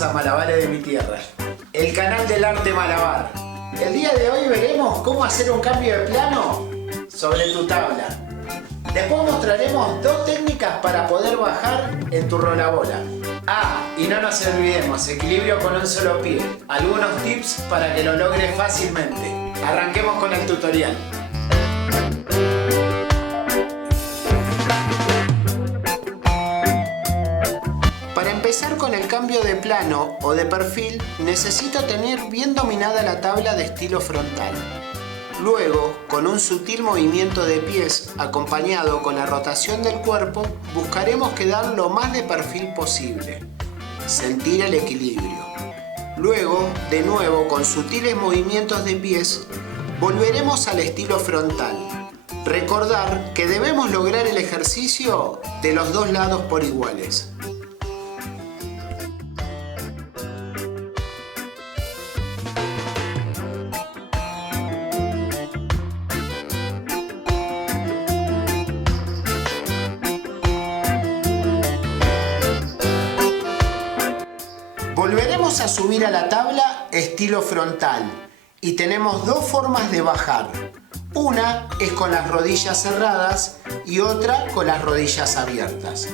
bienvenidos a Malabares de mi Tierra, el canal del arte malabar. El día de hoy veremos cómo hacer un cambio de plano sobre tu tabla. Después mostraremos dos técnicas para poder bajar en tu rolabola. Y no nos olvidemos, equilibrio con un solo pie. Algunos tips para que lo logres fácilmente. Arranquemos con el tutorial. Para empezar con el cambio de plano o de perfil, necesito tener bien dominada la tabla de estilo frontal. Luego, con un sutil movimiento de pies acompañado con la rotación del cuerpo, buscaremos quedar lo más de perfil posible. Sentir el equilibrio. Luego, de nuevo, con sutiles movimientos de pies, volveremos al estilo frontal. Recordar que debemos lograr el ejercicio de los dos lados por iguales. Volveremos a subir a la tabla estilo frontal y tenemos dos formas de bajar. Una es con las rodillas cerradas y otra con las rodillas abiertas.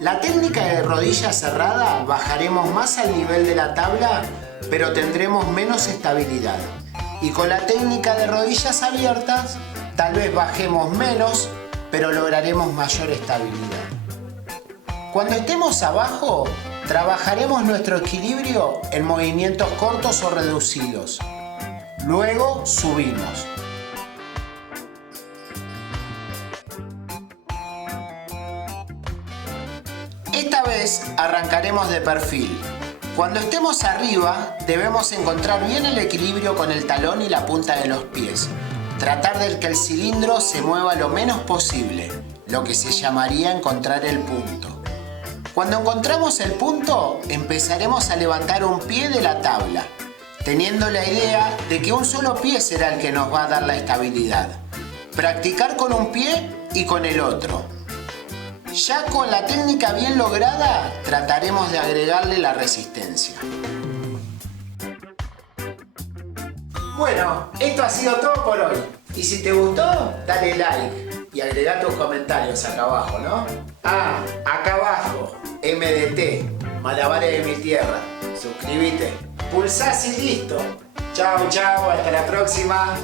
La técnica de rodilla cerrada bajaremos más al nivel de la tabla, pero tendremos menos estabilidad. Y con la técnica de rodillas abiertas, tal vez bajemos menos, pero lograremos mayor estabilidad. Cuando estemos abajo, trabajaremos nuestro equilibrio en movimientos cortos o reducidos. Luego subimos. Esta vez arrancaremos de perfil. Cuando estemos arriba, debemos encontrar bien el equilibrio con el talón y la punta de los pies. Tratar de que el cilindro se mueva lo menos posible, lo que se llamaría encontrar el punto. Cuando encontramos el punto, empezaremos a levantar un pie de la tabla, teniendo la idea de que un solo pie será el que nos va a dar la estabilidad. Practicar con un pie y con el otro. Ya con la técnica bien lograda, trataremos de agregarle la resistencia. Bueno, esto ha sido todo por hoy. Y si te gustó, dale like y agrega tus comentarios acá abajo, ¿no? Acá abajo, MDT, Malabares de mi Tierra. Suscríbete, pulsás y listo. Chao, chao, hasta la próxima.